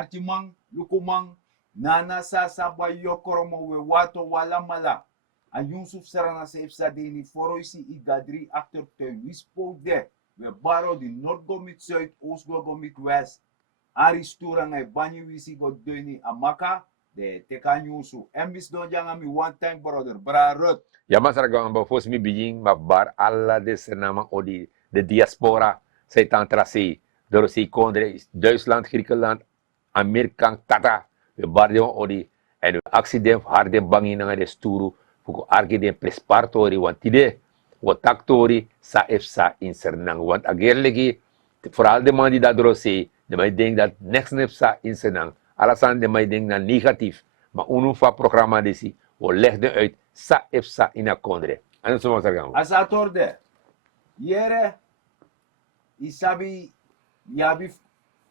artimang, lukumang, nana sa sabayo koromo we wato wala mala. Ayun subsarana sa ifsa dini foro si igadri actor te wispo de. We baro di North gomit Zuid, Oost gomit West. Aristura ngay banyi wisi go deni amaka. De tekanyusu. Emis don jang ami one time brother. Brarut. Yaman sarang ang bafos mi bijing mabar alla de senama odi de diaspora sa itang trasi. Doro si kondre Duitsland, Griekenland, Amerika tata. We bar de odi. En we accident harde bangi na de sturu. Fuko arki de prespartori wantide. Wataktori sa efsa insernang. Want agerlegi. Vooral de man die dat doro si. De mij denk dat next nefsa insernang. Alasan de mij denk na negatief. Maar unu fa programma desi. We legden uit sa efsa ina kondre. Ano sumo sargamo? Asa torde. Yere. Isabi. Yabi.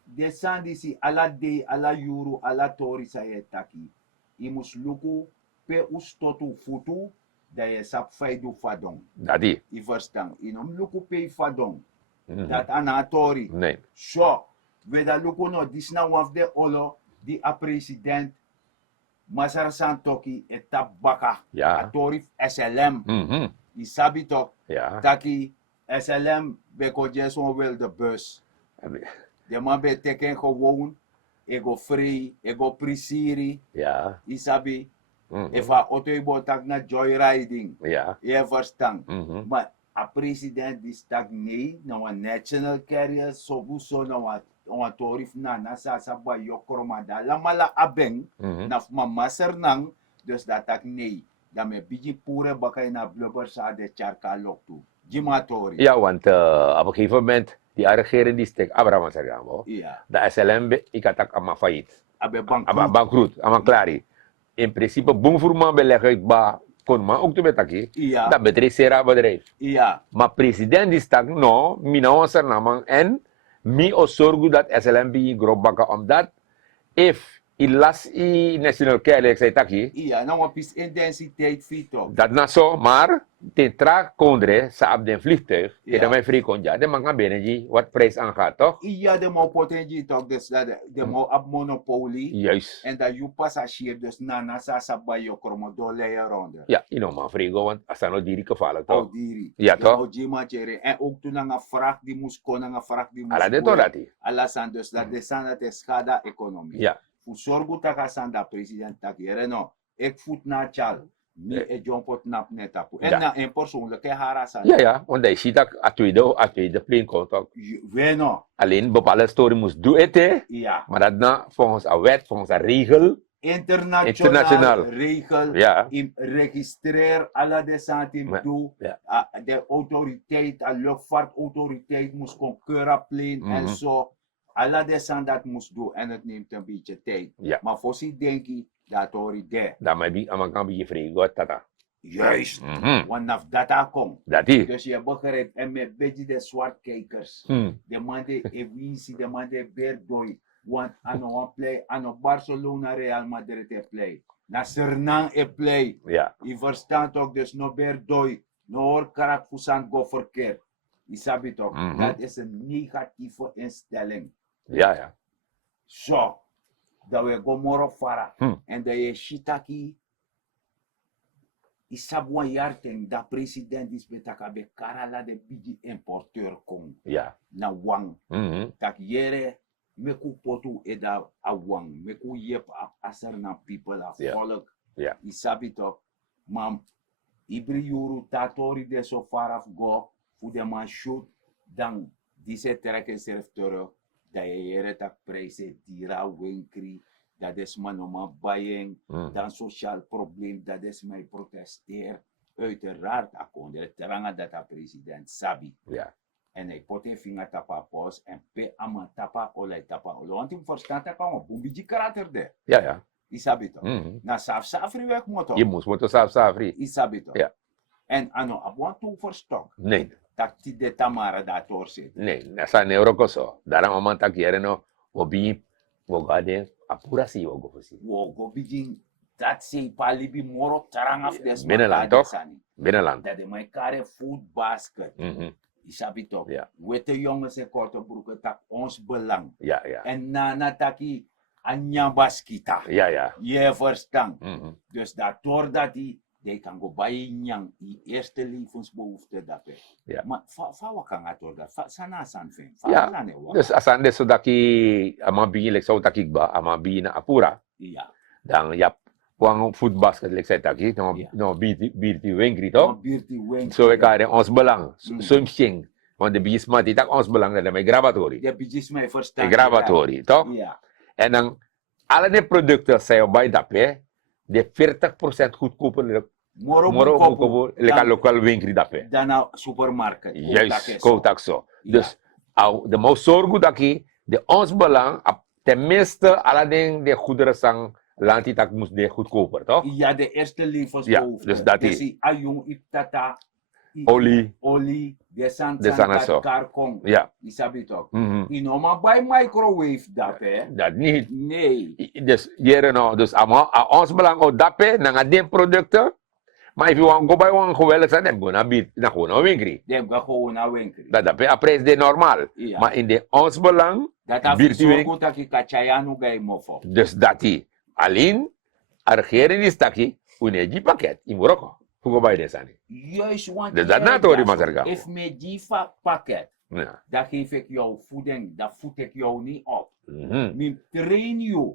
Desandi si ala de, ala yuru, ala tori sa yetaki. Imus luku. Pe ustotu futu. Da ye sap faidu fadong. Dati. I verstang. Inom luku pe fadong. Dat anatori. Nee. So. Weda luku no. Disna wafde olo. Di a president. Masar Santoki etap baka. Ja. Atorif SLM. Isabi tok. Ja. Taki SLM beko Jason wel de bus. De man be teken gewoon. Ego free. Ego prisiri. Ja. Isabi. Efa auto ibo tak na joyriding. Ja. Je verstand. Maar a president die stak nee. Na een national carrier. Sobuso na een torif na nasa ba yokromada. Lamala abeng. Na mamasar nang. Dus dat tak nee. Dan me biji pure bakay na blubber sa de charka loktu. Jimatori. Ja, want op een gegeven moment, die regering die stek Abraham Sargamo. Ja. De SLM ikatak ama failliet. Abe bankroet. Ama bankroet, ama klari. In principe, boomvoerman beleggen ba kon man ook te betaki. Ja. Dat bedrijf sera bedrijf. Ja. Maar president die stak no, mina onser namang en mi o sorgu dat SLM bi grobaka omdat if ilas i national care say taki. Ja, nou een pis intensiteit fito. Dat na zo, maar ten tra kondre sa ab den vliegtuig, Ja. dan mij vrij kon ja, de man kan binnen wat prijs aangaat toch? Ja, de mo potentie toch, dus dat de mo ab monopolie. Juist. En dat je passagier dus na sa bayo kromo dole ronde. Ja, man vrij go, want als no diri gevallen toch? Oh, diri. Ja, toch? Oh, jima chere. En ook toen nga vraag die moest konen, nga vraag die moest Ala de to dati. Alasan dus dat de san dat is schada economie. Ja. Fu sorgu taka san da president tak yere no. Ik voet na chal. Mi e jompot nap netapu. En Ja. na een persoonlijke harasan. Ja, want hij ziet dat a tweede plane komt toch? We no. Alleen bepaalde story moest doen eten, Ja. maar dat na volgens een wet, volgens een regel. Internationaal regel. Ja. In registreer alle de santim Ja. toe. Ja. De autoriteit, de luchtvaartautoriteit moest concurren plane en zo. Alle de san dat moest doen en het neemt een beetje tijd. Ja. Maar voor zich denk ik dat hoor je daar. Dat mij bi aan kan bij vrij go tata. Juist. Want naf data komt. Dat is. Dus je begrijpt, en met beetje de zwartkijkers. De man die Evinci, de man die Berdoy. Want aan play, aan Barcelona Real Madrid e play. Na Sernang e play. Ja. Je verstaat ook dus no Berdoy, no hoor karak fusan go verkeerd. Je sabi toch, dat is een negatieve instelling. Ja. Zo, dat we go moro fara. En dat je shitaki. Isabwa yarten da president is betaka be karala de bigi importeur kom. Ja. Na wang. Tak yere meku potu eda a wang. Meku yep asar na people a volk. Ja. Isabi toch. Mam ibri yuru tatori de so far af go. Fu de man shoot. Dan dise trekken serftoro. Da yere tak prijzen dira winkri. Dat is man buying, dan sociaal probleem, dat is mij protesteer. Uiteraard, akkoord, teranga dat de president sabi. Ja. En hij pote vinger tapa pos en pe ama tapa olai tapa olo. Want hij verstaat dat kan een beetje karakter de. Ja. Isabi toch? Na safri weg motor. Je moest safri. Isabi toch? Ja. En ano, abuan toe verstok. Nee. Dat die de tamara dat oorzaak. Nee, nasa neuro ko so. Darang oman tak yere no, wobi, wogade, apurasi wogo fosi. Wogo bijing, dat say palibi moro tarang af des Binnenland toch? Binnenland. Dat de mijn kare food basket. Isabi toch? Ja. Wete jongens en korte broeken tak ons belang. Ja. En na taki anyambas kita. Ja. Je verstand. Mhm. Dus daardoor dat die kan go bij nyang die eerste levensbehoefte dat Ja. Maar wat kan het door dat? Sana san fen. Ja. Dus asan de sodaki amabi like sa takik ba amabi na apura. Ja. Dan yap kwang food basket like sa taki no Ja. no biti wengri to. Birti wen. So we kare ons belang. Mm. Sumsing. Want de bigisma die tak ons belang dat may gravatori. De bijis mij verstaan. Gravatori, toch? Ja. En dan alle de producten zijn bij dape de 40% goedkoper Moro moro bukobu. goedkoper lekker lokaal winkel dape. Dan naar supermarket. Juist, koutak zo. Ja. Dus de mau zorgen dat de ons belang tenminste alle de goederen zijn lanti tak moest de goedkoper, toch? Ja, de eerste levensbehoefte. Ja, dus dat is- Dus ayong iptata. Olie, De san De sana so. karkong. ja. Isabi toch? Mhm. Inoma bij microwave dat Dat niet. Nee. Dus hier no, dus ons belang o dape na de producten. Maar if you want go buy one geweldig zijn, dan go naar bit, dan gewoon naar winkel. Dem ga gewoon naar winkel. Dat dape a prijs de normaal. Ja. Maar in de ons belang, Dat heeft Birti zo wing- goed dat ik kachayanu ga mofo. dus dat die alleen, a regering is taki, een pakket in Morocco. Hoe go buy deze aan? Juist, want Dus dat natori maar mazerga. if me jifa pakket, Ja. dan geef ik jou voeding, dan voed ik jou niet op. Mhm. Min train you.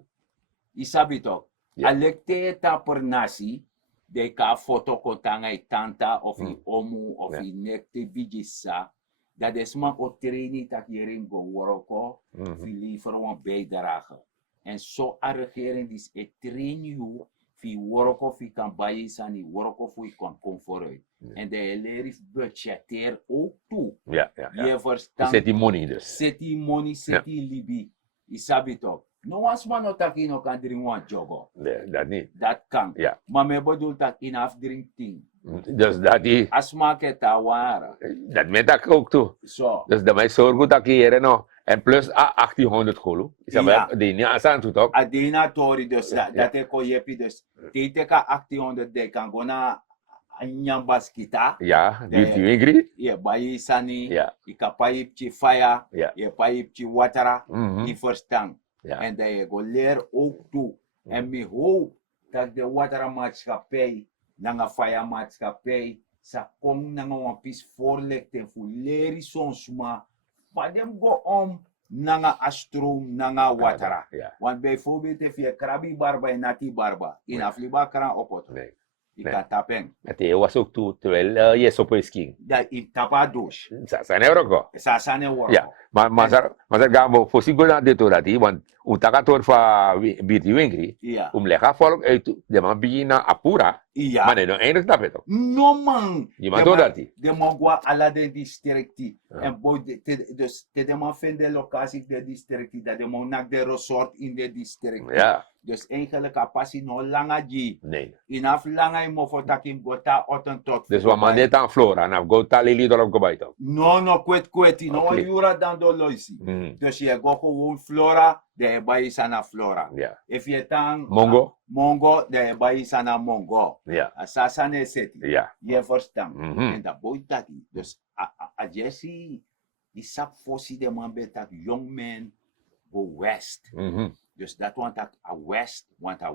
Isabi toch? Ja. Alekte ta per nasi, de ka foto kontanga i tanta of i omu of Ja. i nekte bijisa. Dat is maar o traini tak jering go woroko, Mhm. vi liever een bijdrage. En zo a regering is het train you, vi woroko vi kan bijisani, woroko vi kan kom vooruit. En de leer is budgeteer ook toe. Ja. Je Je verstand. zet die money dus. Seti money, seti libi. Isabi toch? No was man no tak ino kan drink one jogo. Nee, dat niet. Dat kan. Ja. Maar me bedoel dat in afdrink ting. Dus dat die, As market awara. dat met dat ook toe. So. Dus dat mij zorgen dat hier no. En plus 1800 golo. Is dat Ja. wel de niet aan toe toch? Adena tori dus Ja, dat ik ko yepi dus. Teka 1800 de kan gona anyambas kita. Ja, Ja, die wingri. Ye bayi sani. Ja. Ika paip chi fire. Ja. Ye paip chi watera. Mhm. Die verstaan. Ja. En dat je go leer ook toe. En me hoop dat de watermaatschappij, nanga fireemaatschappij, sa kom nanga wan pis voorlichten voor leren soms maar. Maar dem go nanga astroom, nanga watera. Ja. Want bijvoorbeeld if je krabi barba en nati barba, in afliba kran opot. Nee. Je Nee. kan tapen. Het was ook toe, terwijl je zo op skiing. Dat in tapa douche. Zijn er ook wel. Sa sane worko. Ja, maar gambo voor sig gola de torati, want utakator fa biti wingri, Ja. lega volk uit de man bina apura, Ja. maar nee, no eindig dat beto. No man. Je man door dat die. De man gwa ala de districti. Ja. En boy, dus de man vindt de locatie de districti, dat de man nak de resort in de districti. Ja, Dus eigenlijk a passie no langa ji. nee. Inaf langa imo for takim gota otten tot. Dus wat man dit aan Flora, nou go tali lidor op gobaito. No, kweti. No, Okay. jura dan do loisi. Dus je go gewoon flora, de bai sana flora. Ja, If je tang Mongo? Mongo, de bai sana mongo. ja, Asasa ne seti. ja. Je verstaan. Mhm. En dat boy dat niet. Dus a Jesse, die sap fossi de man bet dat young man go west. Mhm. Dus dat want dat a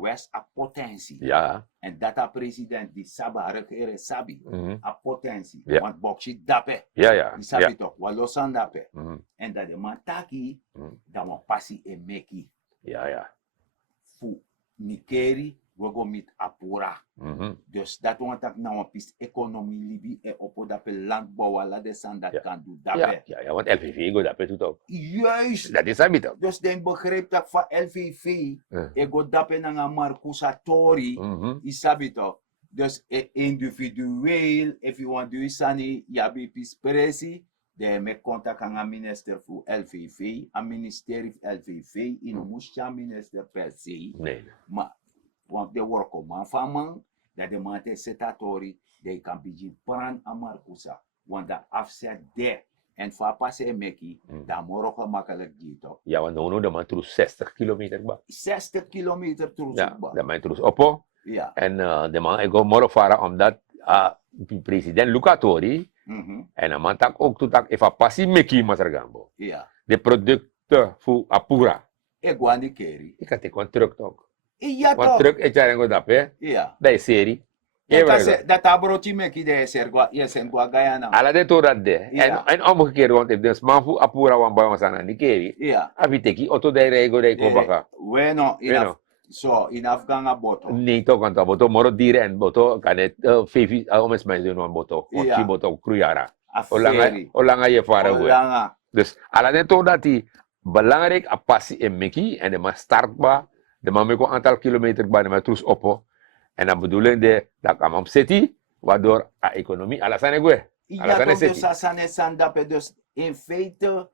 west a potentie. Ja, En dat a president die saba regeren sabi. mhm. A potentie. Ja. Want bokshi dape. Ja, Die sabi ja. toch. Walosan dape. Mhm. En dat de man taki, Mhm. dat man passi e meki. Ja. Fu Nikeri, we go mit apura. Mhm. Dus dat want dat nou een pis economie libi e opo dat pe landbouw ala de san dat Ja. kan doen daarbij. Ja, want LVV go dat beto ook. Juist. Dat is abito. Dus den begreep dat van LVV e go dape nanga marcusatori isabi toch. Dus individueel if you want do isani yabi pis presi de me contact aan minister voor LVV, aan ministerie LVV in moesja minister per se. Nee. Maar want de worko man van man, dat de man te setatori, de kan bijin pran amarkusa. Want dat afzet de. En voor passe meki, dat morgen makkelijk gito. Ja, want nu de man troes 60 kilometer ba. 60 kilometer terug. Ja, de man troes oppo. Ja. En de man ik go morgen varen omdat president Lucatori en een man tak ook toe tak if a passi meki masargambo. Ja. De producten voor apura. Guani keri. Ik had een truck toch. Iya Want toch. truck is er een dape. Iya. Dat is serie. E kasi databrochi me ki de ser gua yesen gua Guyana. Ala de to dat de. Ja. En omgekeerd, want if de smanfu apura wan ba masana ni keri. Iya. Abi teki auto de rego de kombaka. Bueno, Bueno. so in Afganga boto. Nee toch want boto moro dire en boto kan het fevi omes mij doen wan boto. Want Ja. die boto kruyara. Aferi. Olanga je varen we. Olanga. Dus ala de to dat die belangrijk a passie en meki en de ma start ba. De ma meko aantal kilometer ba de ma trus oppo. En dan bedoeling de dat kan om city waardoor a economie alasane gue. Iya Alasane toch city. dus asane sandape dus in feite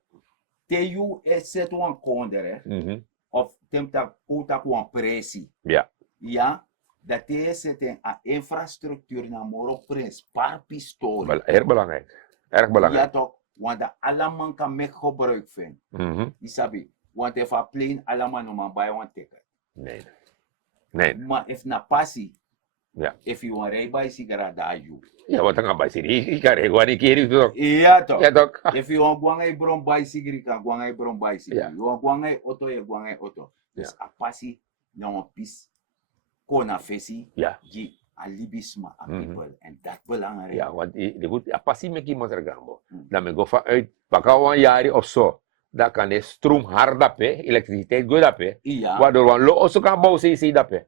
TU is het wan kondere Mhm. of temta kota kwan presi. Ja. Ja. Dat is het a infrastructuur na moro prins par pistool. Erg belangrijk. Erg Ja belangrijk. toch, want de allemaal kan met gebruik vinden. Mhm. Isabi, want if a plane allemaal no man buy one ticket. Nee. Nee. Maar if na passie, Ja. if you want ride bicycle, daar you. Ja, wat dan bij sini? Ik kan gewoon een keer toch. Ja toch. Ja toch. If you want guangai bron bicycle, kan guangai bron bicycle. Ja. You want guangai auto, you guangai auto. Dus a passie, nou pis, kona fesi, Ja. die alibisma a Mhm. people. En dat belangrijk. Ja, want de goed, ja, passie met iemand er gambo. Mm. Dan me go vanuit, baka een jaar of zo. Dan kan de stroom hard dapen, elektriciteit goed dapen. Ja. Waardoor we lo also kan bouwen CC dapen.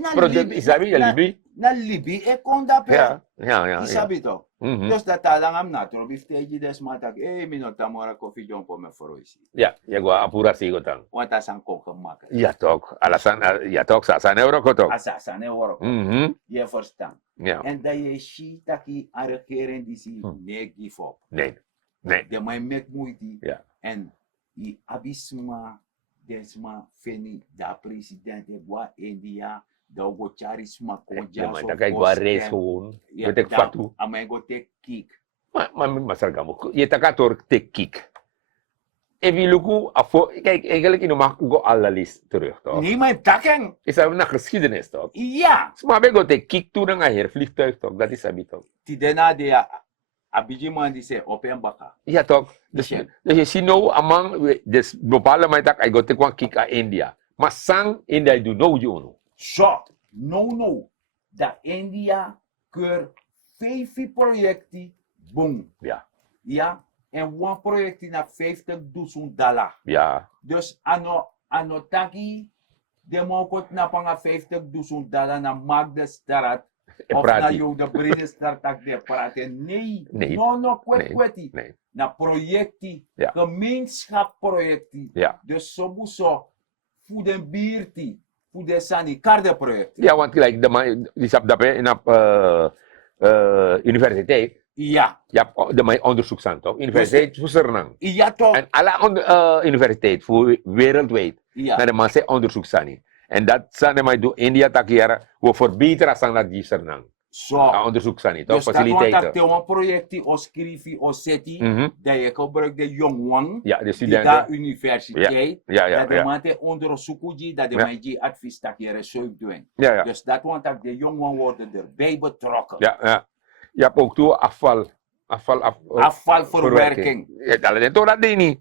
Na Product isabi ya libi. Na Libi, e konda pe. Ja, ja, ja. Isabi toch. Mhm. Dus dat talang am natro bifteji des matak minotamora kofi jompo me foroisi. Ja, ya gua apura sigo tang. Want dat zijn koken maken. Ja toch, alasan ja toch, sa euro ko toch. Asa ne woro. Mhm. Je verstaan. Ja. En dat je shi taki a regering die si Hmm. ne give up. Nee. Nee. De mij met moeite. Ja. En i abisma desma feni da president e gwa India. Da go charisma Ja, konja maar so. dan kijk waar reis gewoon. Je tek fatu. Amai go tek kick. Maar masar gamo. Je takator tek kick. Even luku afo, kijk eigenlijk in mag go alla list terug toch. Niet mijn takken. Is dat naar geschiedenis toch? Ja. Maar ben go tek kick toe dan hier vliegtuig toch. Dat is abi toch. Ti dena de abijiman die se open baka. Ja toch. Dus Ja. je ziet nou among dus bepaalde mij tak I go tek one kick a India. Maar sang India do no you know. Zo, no. Dat India keur 5 projecten, boom. Ja. Ja, en one project na $50,000. Ja. Dus ano taki, de mokot na panga $50,000 na Magde Straat. Of na Prati. jou de Brede Straat tak de praten. Nee, Nee. no, Nee. kweti. Nee. Na projecten, Ja. gemeenschapprojecten. Ja. Dus sobuso, voor de bierti, voor de sani, karde projecten. Ja, want gelijk die sap dape in op universiteit. Ja, Ja, de mijn onderzoek zijn toch? Universiteit voor Suriname. ja toch. En alle universiteit voor wereldwijd. Ja. Naar de mensen onderzoek zijn. En dat zijn de mij doen India takiara. We verbeteren zijn dat die Suriname. Zo. Onderzoek zijn toch? Dus dat want dat Faciliteiten. een project o schrijven o seti, Mhm. dat je gebruikt de jongwang, Ja, de die studenten. daar universiteit, Ja, dat de ja. man te onderzoeken die, dat de Ja. man die advies dat je research doen. Ja, ja. Dus dat want dat de jongwang worden erbij betrokken. Ja, ja. Je hebt ook toe Afvalverwerking. Ja, dat is dat ding niet.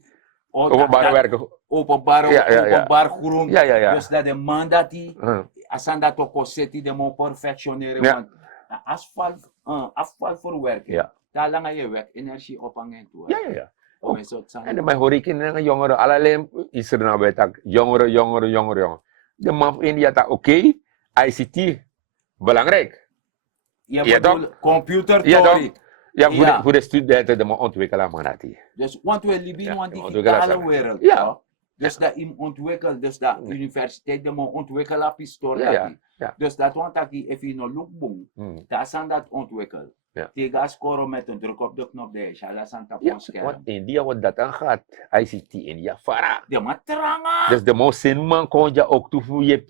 O, Openbare dat- werken. Openbare, Ja, ja, ja. openbaar grond. Ja, ja, ja. Dus dat de man dat die, Uh, asan dat ook seti, de man perfectioneren. Ja. Want afvalverwerking, Ja. daar lang je weg energie ophangen toe. ja, ja, ja. Om een soort En dan hoor ik in een jongeren, allerlei is er nou bij tak, jongeren. De man van India tak oké, ICT, belangrijk. Je Ja, bedoelt computer Ja, theorie. Ja, Ja. voor de studenten, de man ontwikkelaar maar dat die. Dus want we leven in Ja, een de ontwikkelaars digitale zijn- wereld. Ja. toch? Dus dat in ontwikkeld, dus dat universiteit de man ontwikkelaar pistool. Ja, ja, ja. Dus dat want dat die even in een lookboom, Hmm. daar zijn dat ontwikkeld. Ja. Tegen scoren met een druk op de knop, de is aan het Ja, scherm. want India wat dat aan gaat, ICT India, fara. De man tranga. Dus de man zin man kon je ook toe voor je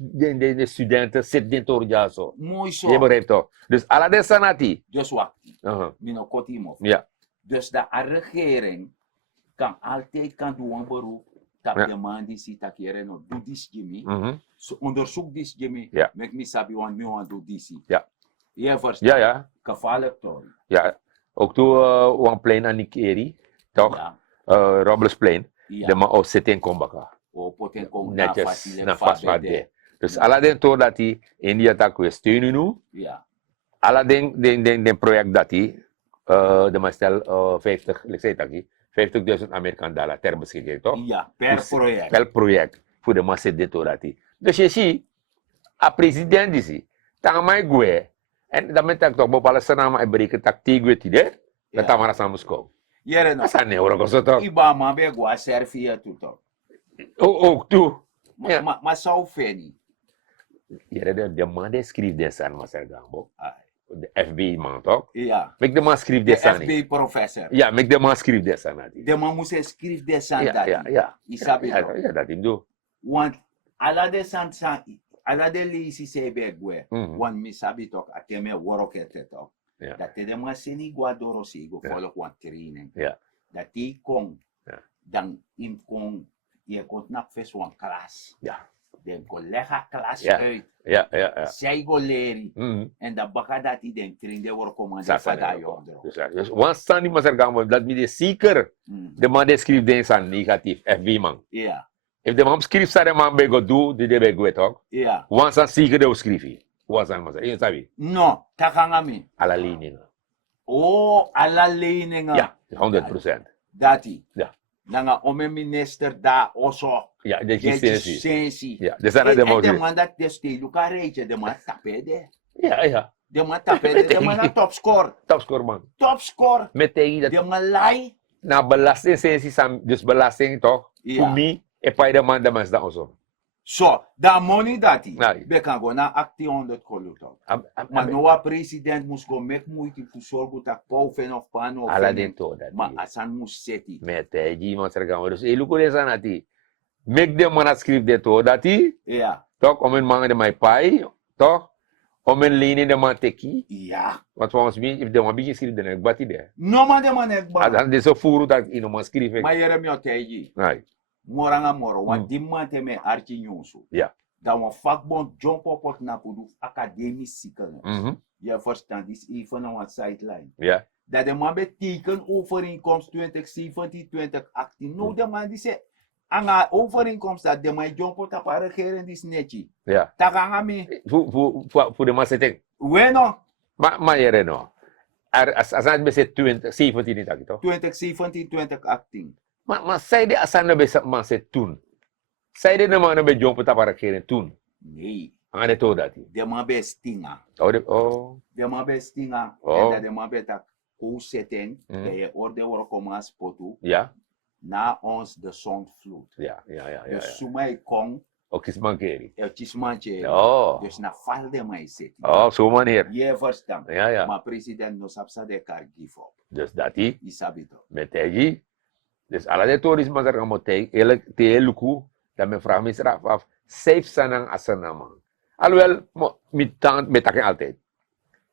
de studenten zit in Torja zo. Mooi Je zo. begrijpt toch? Dus alle de sanati. Dus wat, Uh-huh. minokotimo. Ja, Dus de regering kan altijd kan doen een beroep. Dat Ja. de man die ziet dat je no doe dit Jimmy. mhm. So, onderzoek dit Jimmy. Ja. Make me sabi want me want do this. Ja. Je verstaan. Ja, ja. Gevaarlijk toch? Ja, ook toe een plein aan Nikeri, toch? Ja. Robles plein. Ja. De man ook zit in Kombaka. O poten kong na netjes facile naar fa vastbaar bede. Dus Aladdin toon dat hij India tak we steunen nu. Ja. Aladdin den project dat hij de maar stel 50, ik zei dat 50.000 Amerikaan dollar ter beschikking toch? Ja, per Dus project. Per project voor de massa dit toon dat hij. Dus je ziet, a president is hij. Tang mij gue. En dan met ik toch bepaalde senama en bereken tak tigwe tide. Dat tamara samusko. Jere no. Dat is niet hoor, zo toch? Iba man be gwa servia tuto. Ook toe. Ja. Maar zou feni. Jere de man die schreef des aan Maser Gambo. Ai. De FB man toch? Ja. Mek de man schreef De des aan. FB professor. Ja, mek de man schreef des aan. De man moest schrijven de san Ja, dat. ja. Isabi Ja, ja, dat hem doe. Want ala de san ala de lisi se be gwe. Mhm. Want mi sabi tok ateme worokete tok. Ja. Dat de man seni gwa dorosi go Ja. follow wan training. Ja. Dat die kong. Ja. Dan im kong je komt nak fes wan klas. Ja. Den collega klas Ja. uit. Ja, ja, ja. Zij go leri. Mhm. En dat baka dat die den train de work commande Sasa fada ne. yondro. Dus once staan die Maser Gambo, dat me de zeker de man die schreef des aan negatief FB man. Ja. If de man schreef sa de man be go do, de be go toch? Ja. Once aan zeker de schreef. Once aan Maser. Je sabi? No, takangami. Alla liningen. Oh, ala leningen. Ja, 100%. Dati. Ja. Nanga ome minister da oso. Ja, de De licentie. licentie. Ja, de sana de En de mogen. man dat de stelu ka reetje, de man tapede. Ja, ja. De man tapede, de man na topscore. Topscore man. Topscore. Met tegen dat De man lai. na belastingsensie sam, dus belasting toch? Ja. Voor mij, en bij de man de mens dat also. So, da money dati. Nee. Be kan go na actie 100 koluto. Maar no a president mus go make moeite voor zorgen dat pauwen of pano of Aladdin to dat. maar asan mus seti. Met tegen man sergam. Dus elu ko desa nati. Make de man script de to dati. Ja. Toch om een man de my pai, toch? Om een lini de man teki. Ja. Want volgens mij, if de man begin script de nek bati de. No man de man ek ba. Dan de so furu dat ino man script. Maar jere mi oteji. Nee. Moranga moro, want die man te me archi nyonso. Ja. Dan wan vakbond jump op op na pudu academisch ziekenhuis. Mhm. Je verstand, is even aan wat sideline. Ja. Dat de man beteken overeenkomst 2017, 2018. Nou, de man die zegt, aan overeenkomst dat de man jump op de regering die is netje. Ja. Taka me. Voor de man setting. Bueno, Maar jere no. As het best 2017 niet dat toch? 2017, 2018. Maar zij de asana best man set toen. Zij de man be jump op de regering toen. Nee, Aan de to dat. de man be stinga. Oh. De man be stinga. Oh. En dat de man be tak setting. Mm. Dat je orde wordt komen spotu. Ja. Na ons de zondvloed. Ja. Dus sumai kong, Ook is mankeri. het is mantje. Oh. Dus na val de mij zitten. Oh, zo manier. Je verstand. Ja. Maar president no sapsa de kar give up. Dus dat hij Isabito. met hij. Dus alle de toerisme er gaan tegen. Te eluku. Dat men vraagt me straf af. Safe sanang asana man. Alhoewel, met takken altijd.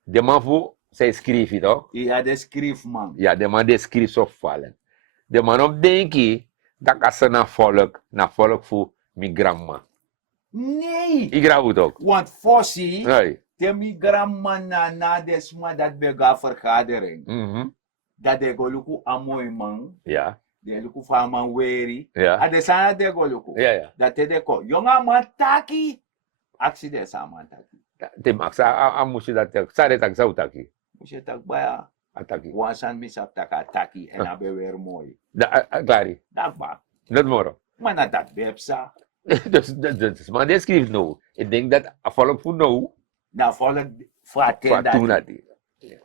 De man voor zij schreef het toch? Ja, de schreef man. Ja, de man die schreef zo vallen. De man op denken dat asana volk voor mijn grandma. Nee. Ik graag het ook. Want Fossi, Nee. de migramma na desma dat bega vergadering. Mhm. Dat de goluku amoy man. Ja. De luku fa man weri. Ja. Adesana de goluku. Ja. Dat de ko. Jonga mataki. Accident sa mataki. Tim aksa amusi dat sare tak zou taki. Musje tak baya. Ataki. Wansan misap taka taki en abe weer mooi. Da klari. Dat ba. Net moro. Maar na dat bepsa. Dus maar die schreef nou. Ik denk dat volk voor nou. Na volk fraten Wat toen dat. dat.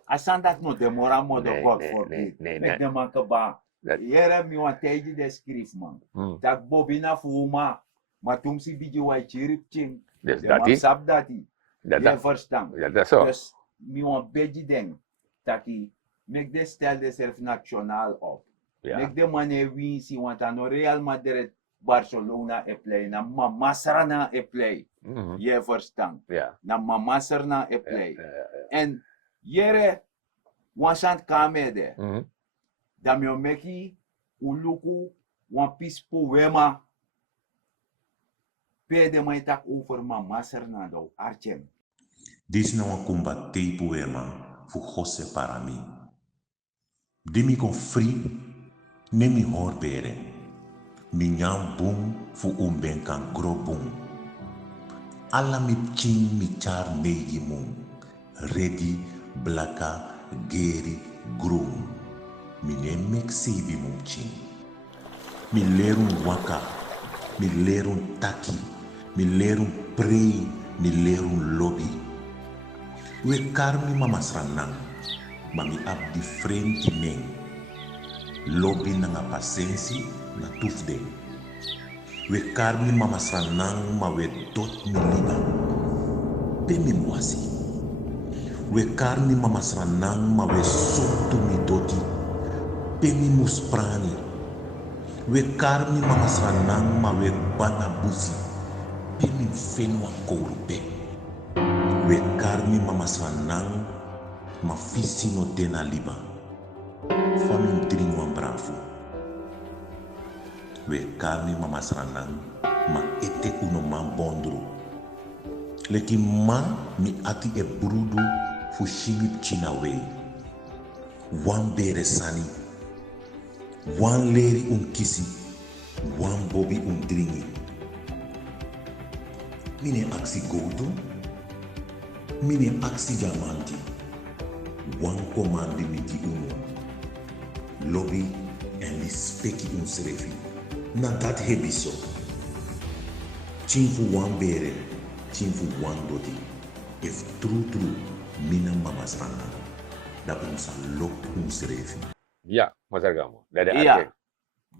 Asan dat no demora mo de Nee, God nee, forbid. nee. Met de man kaba. Dat- Yere mi wan teji de schreef man. Hmm. Tak bobina fuma. Maar toen si biji wa chirip ching. Dus De dat man is. sap dati. Je Dat verstaan. ja, dat zo. Dus mi wan beji ding. Taki. Mek de stel de self nationaal op. Ja. Mek de man winsi want ano Real Madrid Barcelona e play. Na Mamasrana e play. Mhm. Je verstaan. Ja. Na Mamasrana e play. Ja. En yere wansant kamede. Mhm. Dan yo meki uluku wan pis poema. Pede mai tak over Mamasrana do archem. This não é combater poema, fu José para mim. Dimi com frio, nem me horbere. Minyan boom fu umben kan gro boom. Alla mi ching mi char negi mum. Ready, blaka, geri, groom. Mine mek sebi mum ching. Mi lerun waka, mi lerun taki, mi lerun prei, mi lerun lobby. We karmi mama sranang, mami abdi frame tineng. Lobby na nga pasensi na tufde. We karmi mama sranang ma we dot mi liba. Pe mi mwasi. We karmi mama sranang ma we soto mi doti. Pe mi musprani. We karmi mama sranang ma we bana busi. Pe mi fenwa korupe. We karmi mama sranang ma fisi no dena liba. Famim dring wan bravo. We karmi mama sranang ma ete uno man bondro. Leki ma mi ati e brudu fu shimip china we. Wan bere sani. Wan leri kisi. Wan bobi dringi. Mine aksi goto. Mine aksi diamanti. Wan komandi miti uno. Lobby en lispeki srefi. Na dat hebiso. Chinfu wan bere. Chinfu wan doti. If true mina mama srana. Da sa lok srefi. Ja, Mazar Gambo. Dat is Ja,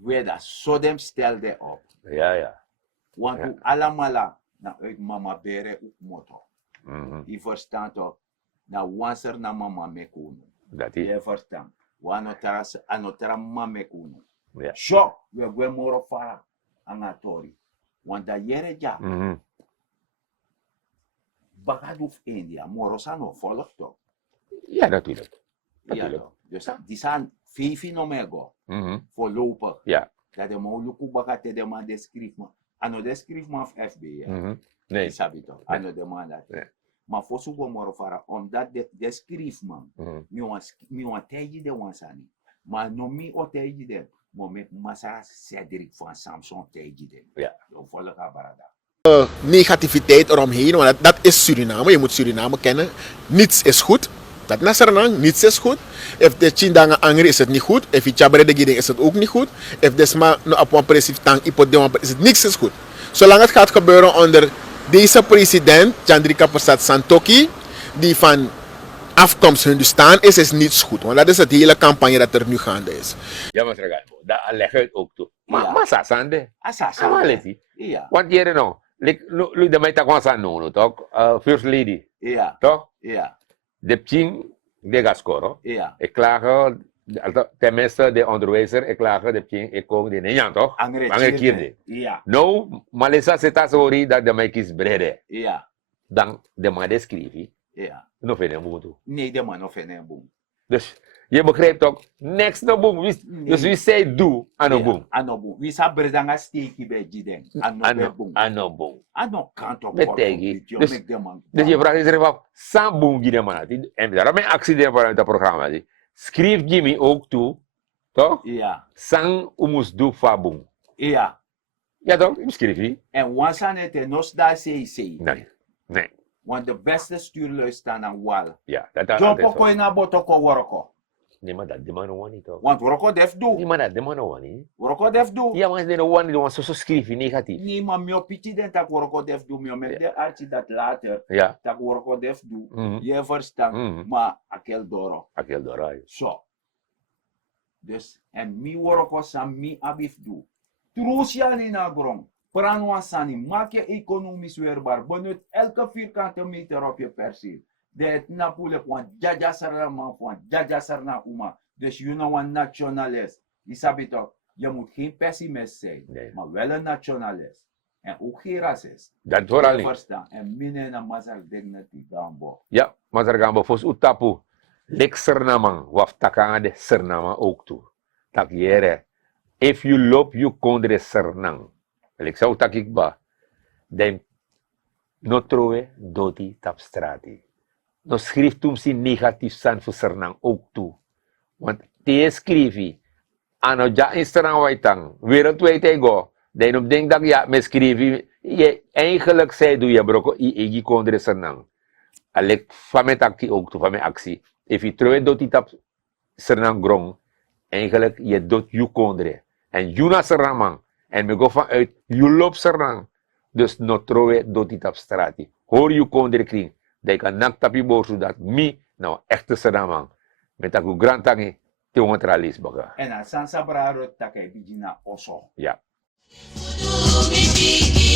we dat zo dem stelde op. Ja. Want Ja. u allemaal na uit mama bere op moto. Mhm. Je verstaat toch? Na wanser na mama mekuno. Dat is. Je verstaat. Anotra mama mekuno. Ja. Sho, we gwe moro fara anatori. Want da yere ja, Mhm. bagaduf India, moro sano volgt toch? Ja, natuurlijk. Ja Natuurlijk. toch? Dus die zijn vijf nomego Mhm. voorlopig. Ja. Dat de mogelijke bagate de man descrif man. Ano descrif man of FB. Mhm. Nee. Sabi toch? Nee. Ano de man dat. Nee. Maar voor zo'n moro fara, omdat de descrif man. Mhm. Mi wan teji de wansani. Maar no mi o teji de. Moment massa Cedric van Samson teji de. Ja. Yo volk barada. Negativiteit eromheen, want dat is Suriname. Je moet Suriname kennen. Niets is goed. Dat Nasranang, niets is goed. If de Chindanga angry is het niet goed. If je Chabre de Giding is het ook niet goed. If de Sma no op een president is het niks is goed. Zolang het gaat gebeuren onder deze president, Chandrika Persat Santokhi, die van afkomst Hindustan is niets goed. Want dat is het hele campagne dat er nu gaande is. Ja, Mazar Gambo. Dat leg het ook toe. Maar Ja. massa sande. Assassin. Amaleti. Ja. Want hier nou. Lu de mij takwan sa nono, toch? First lady. Ja. Toch? Ja. De pching de gascoro. Ja. Ik klagen, tenminste de onderwijzer, ik klagen de pching, ik kom de nejan, toch? Angre Kierde. Ja. Nou, malesa seta sorry dat de mij kies brede. Ja. Dan de mij descrivi. Ja. No fene mutu. Nee, de man of een boom. Dus je begrijpt toch? Next no boom. Dus wie zei doe, ano boom. Ano boom. Wie sa bredanga steki bij Jiden. Ano boom. Ano boom. Ano kanto Met tegi. Dus je vraagt is van, sam boom gide man. En daarom mijn accident van het programma. Schrijf Jimmy ook toe, toch? Ja. Sang umus do fa boom. Ja. Ja toch? Schrijf je? En wansan het nos daar sei. Nee. Want de beste stuurlui staan aan wal. Ja, dat is Jompo koi na botoko woroko. Nee, maar dat de man no niet toch? Want woroko def Nee, do. maar dat de man no niet. Woroko def do. Ja, maar de no one, want zo schrijf je negatief. Nee, maar mio piti den tak woroko def do. Mio met de archie dat later. Ja. Tak woroko def do. Mhm. Je verstaan. Maar akel doro. Aquel dorai. Zo. Dus, en mi woroko sam mi abif do. Trusia ni na grond. Pranwasani, maak je economisch weerbaar. Benut elke vierkante meter op je perceel. De napule van jaja sarna man van jaja sarna uma. Dus you know een nationalist. Je sabi toch, je moet geen pessimist zijn, Nee. maar wel een nationalist. En ook geen racist. Dat hoor al Je niet. verstaan. En minne na mazal dignity gambo. Ja, maar er gaan we voor utapu. Lek sernamang, waf takang de sernama ook toe. Tak yere. If you lop you kondre sernang. Lek sa utakik ba. Den no trowe doti tap strati. No schrijf tum si negatief san voor sernang ook toe. Want te schrijfi ano ja instrang waitang. Wereldwijd ego. Dan op denk dat ja, me schrijven. Je eigenlijk zei doe je broko i egi kondre senang. Alek van taki ook toe van mijn actie. If je trouwt doet dit op senang grong. Eigenlijk je doet je kondre. En juna seramang. En me go vanuit je loopt serang. Dus no trouwt doet dit op straat. Hoor je kondre kring. Dat kan nak tapi borsu dat mi nou echte seramang. Met aku grand tangi. Tiong tralis baga. En aan Sansa Braro takai bijina oso. Ja. Biggie.